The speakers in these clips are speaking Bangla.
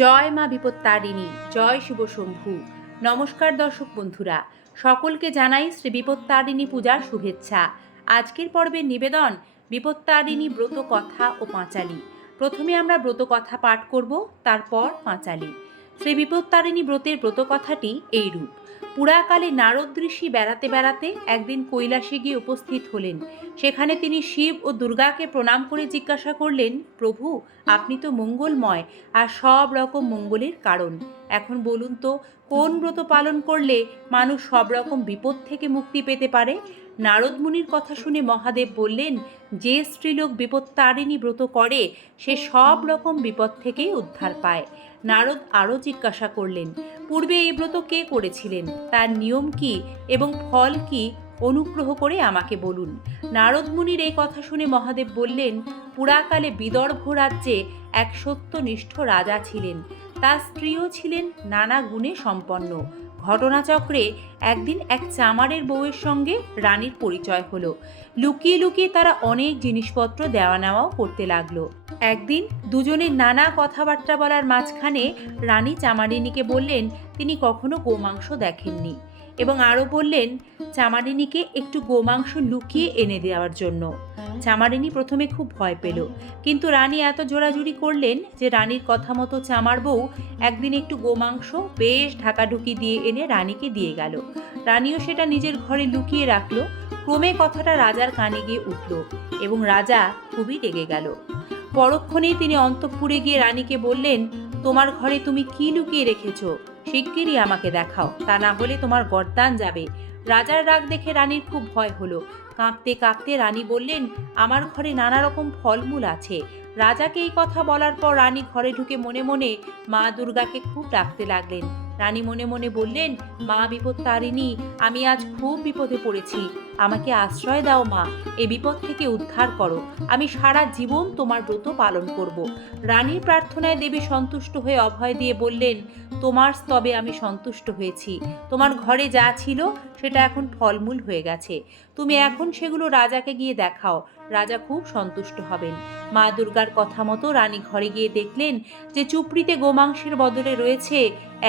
জয় মা বিপত্তারিণী, জয় শিব শম্ভু। নমস্কার দর্শক বন্ধুরা, সকলকে জানাই শ্রী বিপত্তারিণী পূজার শুভেচ্ছা। আজকের পর্বের নিবেদন বিপত্তারিণী ব্রত কথা ও পাঁচালী। প্রথমে আমরা ব্রত কথা পাঠ করব, তারপর পাঁচালী। শ্রী বিপত্তারিণী ব্রতের ব্রত কথাটি এইরূপ। পুরাকালে নারদ ঋষি বেড়াতে বেড়াতে একদিন কৈলাসে গিয়ে উপস্থিত হলেন। সেখানে তিনি শিব ও দুর্গাকে প্রণাম করে জিজ্ঞাসা করলেন, প্রভু, আপনি তো মঙ্গলময় আর সব রকম মঙ্গলের কারণ। এখন বলুন তো, কোন ব্রত পালন করলে মানুষ সব রকম বিপদ থেকে মুক্তি পেতে পারে? নারদ মুনির কথা শুনে মহাদেব বললেন, যে স্ত্রীলোক বিপত্তারিণী ব্রত করে সে সব রকম বিপদ থেকেই উদ্ধার পায়। নারদ আরও জিজ্ঞাসা করলেন, পূর্বে এই ব্রত কে করেছিলেন, তার নিয়ম কি এবং ফল কি, অনুগ্রহ করে আমাকে বলুন। নারদ মুনির এই কথা শুনে মহাদেব বললেন, পুরাকালে বিদর্ভ রাজ্যে এক সত্যনিষ্ঠ রাজা ছিলেন। তার স্ত্রীও ছিলেন নানা গুণে সম্পন্ন। ঘটনাচক্রে একদিন এক চামারের বউয়ের সঙ্গে রানীর পরিচয় হলো। লুকিয়ে লুকিয়ে তারা অনেক জিনিসপত্র দেওয়া নেওয়াও করতে লাগলো। একদিন দুজনের নানা কথাবার্তা বলার মাঝখানে রানী চামারিনীকে বললেন তিনি কখনো গোমাংস দেখেননি, এবং আরও বললেন চামারিনীকে একটু গোমাংস লুকিয়ে এনে দেওয়ার জন্য। চামারিনী প্রথমে খুব ভয় পেল, কিন্তু রানী এত জোরাজুরি করলেন যে রানীর কথা মতো চামার বউ একদিন একটু গোমাংস বেশ ঢাকাঢুকি দিয়ে এনে রানীকে দিয়ে গেল। রানীও সেটা নিজের ঘরে লুকিয়ে রাখলো। ক্রমে কথাটা রাজার কানে গিয়ে উঠল এবং রাজা খুবই রেগে গেল। পরক্ষণেই তিনি অন্তঃপুরে গিয়ে রানীকে বললেন, তোমার ঘরে তুমি কি লুকিয়ে রেখেছো? শিগগিরই আমাকে দেখাও, তা না হলে তোমার গর্দান যাবে। রাজার রাগ দেখে রানীর খুব ভয় হলো। কাঁপতে কাঁপতে রানী বললেন, আমার ঘরে নানা রকম ফলমূল আছে। রাজাকে এই কথা বলার পর রানী ঘরে ঢুকে মনে মনে মা দুর্গাকে খুব ডাকতে লাগলেন। রানী মনে মনে বললেন, মা বিপত্তারিণী, আমি আজ খুব বিপদে পড়েছি, আমাকে আশ্রয় দাও মা, এ বিপদ থেকে উদ্ধার করো। আমি সারা জীবন তোমার ব্রত পালন করব। রানীর প্রার্থনায় দেবী সন্তুষ্ট হয়ে অভয় দিয়ে বললেন, তোমার স্তবে আমি সন্তুষ্ট হয়েছি। তোমার ঘরে যা ছিল সেটা এখন ফলমূল হয়ে গেছে। তুমি এখন সেগুলো রাজাকে গিয়ে দেখাও, রাজা খুব সন্তুষ্ট হবেন। মা দুর্গার কথা মতো রানী ঘরে গিয়ে দেখলেন যে চুপড়িতে গোমাংসের বদলে রয়েছে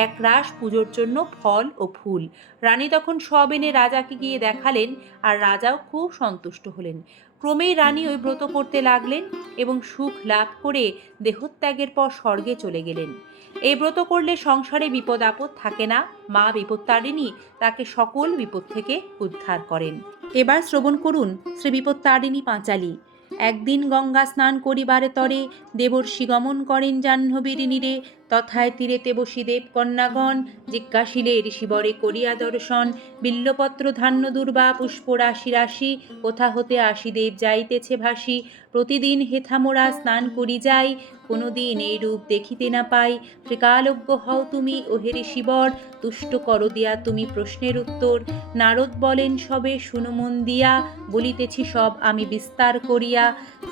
এক রাশ পুজোর জন্য ফল ও ফুল। রানী তখন সব এনে রাজাকে গিয়ে দেখালেন, আর রাজাও খুব সন্তুষ্ট হলেন। ক্রমেই রানী ওই ব্রত করতে লাগলেন এবং সুখ লাভ করে দেহত্যাগের পর স্বর্গে চলে গেলেন। এই ব্রত করলে সংসারে বিপদ আপদ থাকে না। মা বিপত্তারিণী তাকে সকল বিপদ থেকে উদ্ধার করেন। এবার শ্রবণ করুন শ্রী বিপত্তারিণী পাঁচালী। একদিন গঙ্গা স্নান করিবারে তরে দেবর্ষি গমন করেন জাহ্নবীর নীরে। তথায় তীরেতে বসি দেব কন্যাগণ জিজ্ঞাসিলে ঋষিবরে করিয়া দর্শন। বিল্লপত্র ধান্য দুর্বা পুষ্প রাশি রাশি কোথা হতে আসি দেব যাইতেছে ভাসি। প্রতিদিন হেথা মোরা স্নান করি যাই কোনোদিন এই রূপ দেখিতে না পাই। ত্রিকালজ্ঞ হও তুমি ওহে ঋষিবর তুষ্ট কর দিয়া তুমি প্রশ্নের উত্তর। নারদ বলেন সবে শুনো মন দিয়া বলিতেছি সব আমি বিস্তার করিয়া।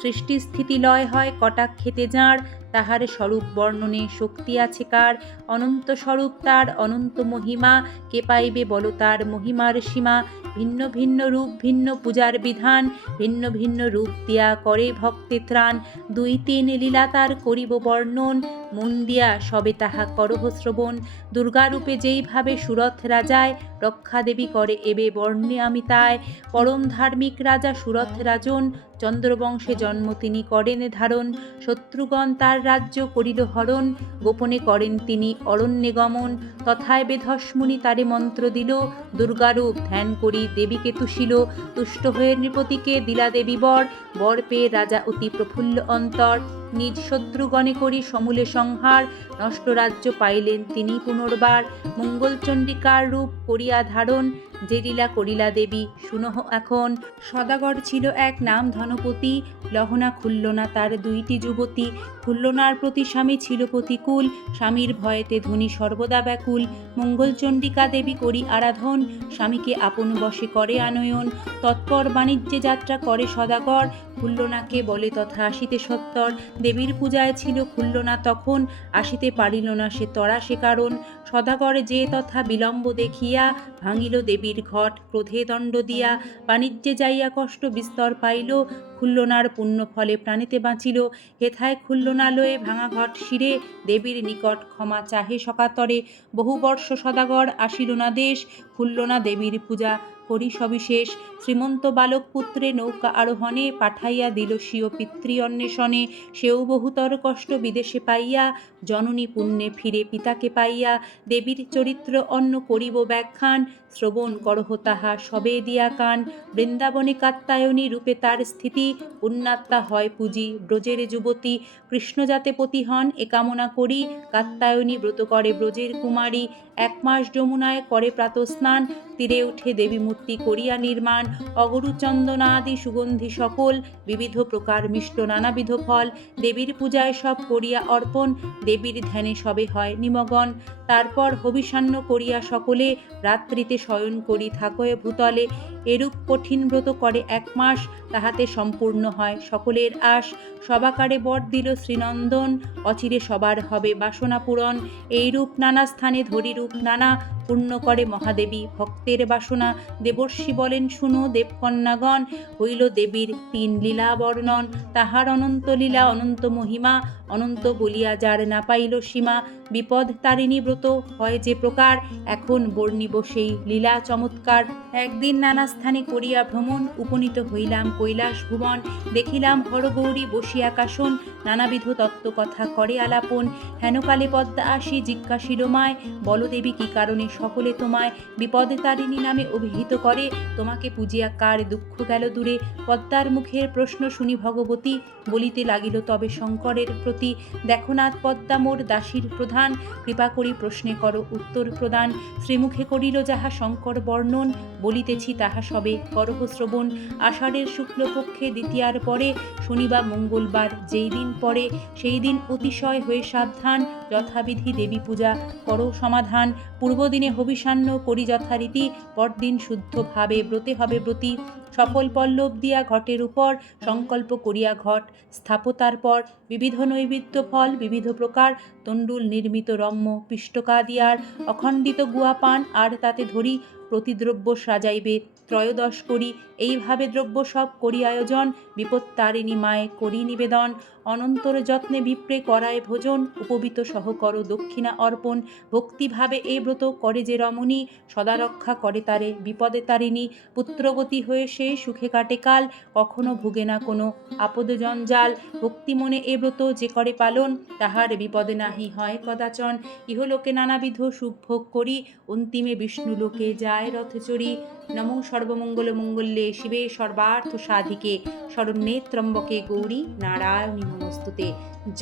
সৃষ্টি স্থিতি লয় হয় কটাক্ষেতে যাঁর তাহার স্বরূপ বর্ণনে শক্তি আছে কার। অনন্ত স্বরূপ তার অনন্ত মহিমা কে পাইবে বল তার মহিমার সীমা। ভিন্ন ভিন্ন রূপ ভিন্ন পূজার বিধান ভিন্ন ভিন্ন রূপ দিয়া করে ভক্তে ত্রাণ। দুই তিন লীলা তার করিব বর্ণন মন দিয়া সবে তাহা করহ শ্রবণ। দুর্গারূপে যেইভাবে সুরথ রাজায় রক্ষা দেবী করে এবে বর্ণে আমি তাই। পরম ধার্মিক রাজা সুরথ রাজন চন্দ্রবংশে জন্ম তিনি করেন ধারণ। শত্রুগণ তার রাজ্য করিল হরণ গোপনে করেন তিনি অরণ্যে গমন। তথায় বেধসমুনি তারে মন্ত্র দিল দুর্গারূপ ধ্যান করি দেবীকে তুষিল। তুষ্ট হয়ে নৃপতিকে দিলা দেবী বর বর পেয়ে রাজা অতি প্রফুল্ল অন্তর। নিজ শত্রুগণে করি সমূলে সংহার নষ্ট রাজ্য পাইলেন তিনি পুনর্বার। মঙ্গলচণ্ডিকার রূপ করিয়া ধারণ যে লীলা করিলা দেবী শুনহ এখন। সদাগর ছিল এক নাম ধনপতি লহনা খুলল না তার দুইটি যুবতী। খুল্লনার প্রতি স্বামী ছিল প্রতিকূল স্বামীর ভয়েতে ধনী সর্বদা ব্যাকুল। মঙ্গলচণ্ডিকা দেবী করি আরাধন স্বামীকে আপন বশে করে আনয়ন। তৎপর বাণিজ্যে যাত্রা করে সদাগর খুল্লনাকে বলে তথা আসিতে সত্তর। দেবীর পূজায় ছিল খুল্লনা তখন, আসিতে পারিল না সে তরা সে কারণ। সদাগর যে তথা বিলম্ব দেখিয়া, ভাঙিল দেবীর ঘট ক্রোধে দণ্ড দিয়া। বাণিজ্যে যাইয়া কষ্ট বিস্তর পাইল, খুল্লনার পুণ্য ফলে প্রাণীতে বাঁচিল। হেথায় খুল্লনালয়ে ভাঙা ঘট শিরে, দেবীর নিকট ক্ষমা চাহে সকাতরে। বহু বর্ষ সদাগর আসিল না দেশ, খুল্লনা দেবীর পূজা করি সবিশেষ। শ্রীমন্ত বালক পুত্রে নৌকা আরোহণে, পাঠাইয়া দিল স্বীয় পিতৃ অন্বেষণে। সেও বহুতর কষ্ট বিদেশে পাইয়া, জননী পুণ্যে ফিরে পিতাকে পাইয়া। দেবীর চরিত্র অন্য করিব ব্যাখ্যান, শ্রবণ করহ তাহা সবে দিয়া কান। বৃন্দাবনে কাত্যায়নী রূপে তার স্থিতি, পুণ্যাত্মা হয় পুঁজি ব্রজের যুবতী। কৃষ্ণ যাতে পতি হন এ কামনা করি, কাত্যায়নী ব্রত করে ব্রজের কুমারী। 1 মাস যমুনায় করে প্রাতঃস্নান, তীরে উঠে দেবী মূর্তি করিয়া নির্মাণ। অগরু চন্দনাদি সুগন্ধি সকল, বিবিধ প্রকার মিষ্ট নানাবিধ ফল। দেবীর পূজায় সব করিয়া অর্পণ, দেবীর ধ্যানে সবে হয় নিমগন। তারপর হবিষান্ন করিয়া সকলে, রাত্রিতে শয়ন করি থাকয়ে ভূতলে। এরূপ কঠিন ব্রত করে 1 মাস, তাহাতে সম্পূর্ণ হয় সকলের আশ। সবাকারে বর দিল শ্রীনন্দন, অচিরে সবার হবে বাসনা পূরণ। এইরূপ নানা স্থানে ধরি রূপ নানা, পূর্ণ করে মহাদেবী ভক্তের বাসনা। দেবর্ষি বলেন শুনো দেবকন্যাগণ, হইল দেবীর 3 লীলা বর্ণন। তাহার অনন্ত লীলা অনন্ত মহিমা, অনন্ত বলিয়া যার না পাইল সীমা। বিপদ তারিণী ব্রত হয় যে প্রকার, এখন বর্ণিব সেই লীলা চমৎকার। একদিন নানা স্থানে করিয়া ভ্রমণ, উপনীত হইলাম কৈলাস ভুবন। দেখিলাম হরগৌরী বসিয়া কাশন, নানাবিধ তত্ত্ব কথা করে আলাপন। হেনকালে পদ্মা আসি জিজ্ঞাসিল মায়, বলো দেবী কি কারণে সকলে তোমায় বিপদ তারিণী নামে অভিহিত করে। তোমাকে পূজিয়া কার দুঃখ গেল দূরে। পদ্মার মুখের প্রশ্ন শুনি ভগবতী, বলিতে লাগিল তবে শঙ্করের প্রতি। দেখো নাথ পদ্মা মোর দাসীর প্রধান, কৃপা করি প্রশ্নে করো উত্তর প্রদান। শ্রীমুখে করিল যাহা শঙ্কর বর্ণন, বলিতেছি তাহা সবে করহ শ্রবণ। আষাঢ়ের শুক্লপক্ষে দ্বিতীয়ার পরে, শনিবার মঙ্গলবার যেই দিন পরে, সেই দিন অতিশয় হয়ে সাবধান। যথাবিধি দেবী পূজা করো সমাধান। পূর্বদিনে হবিষান্ন করি যথারীতি, পরদিন শুদ্ধভাবে ব্রতে হবে ব্রতী। সফল পল্লব দিয়া ঘটের উপর, সংকল্প করিয়া ঘট স্থাপতার পর। বিবিধ নৈবেদ্য ফল বিবিধ প্রকার, তণ্ডুল নির্মিত রম্য পিষ্টকাদিয়ার। অখণ্ডিত গুয়া পান আর তাতে ধরি, প্রতিদ্রব্য সাজাইবে 13 করি। এইভাবে দ্রব্য সব করি আয়োজন, বিপত্তারিণী মায়ে করি নিবেদন। অনন্তর যত্নে বিপ্রে করায় ভোজন, উপবিত সহ করো দক্ষিণা অর্পণ। ভক্তিভাবে এই ব্রত করে যে রমণী, সদা রক্ষা করে তারে বিপদে তারিণী। পুত্রবতী হয়ে সে সুখে কাটে কাল, কখনো ভুগে না কোনো আপদ জঞ্জাল। ভক্তি মনে এ ব্রত যে করে পালন, তাহার বিপদে নাহি হয় কদাচন। ইহলোকে নানাবিধ সুখ ভোগ করি, অন্তিমে বিষ্ণু লোকে যায় রথে চড়ি। নমো সর্বমঙ্গল মঙ্গলে শিবে সর্বার্থ সাধিকে, শরণ্যে ত্র্যম্বকে গৌরী নারায়ণী নমস্তুতে।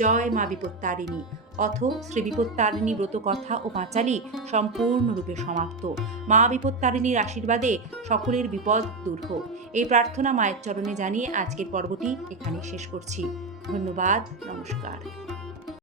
জয় মা বিপত্তারিণী। অথ শ্রী বিপত্তারিণী ব্রত কথা ও পাঁচালী সম্পূর্ণরূপে সমাপ্ত। মা বিপত্তারিণীর আশীর্বাদে সকলের বিপদ দূর হোক, এই প্রার্থনা মায়ের চরণে জানিয়ে আজকের পর্বটি এখানে শেষ করছি। ধন্যবাদ, নমস্কার।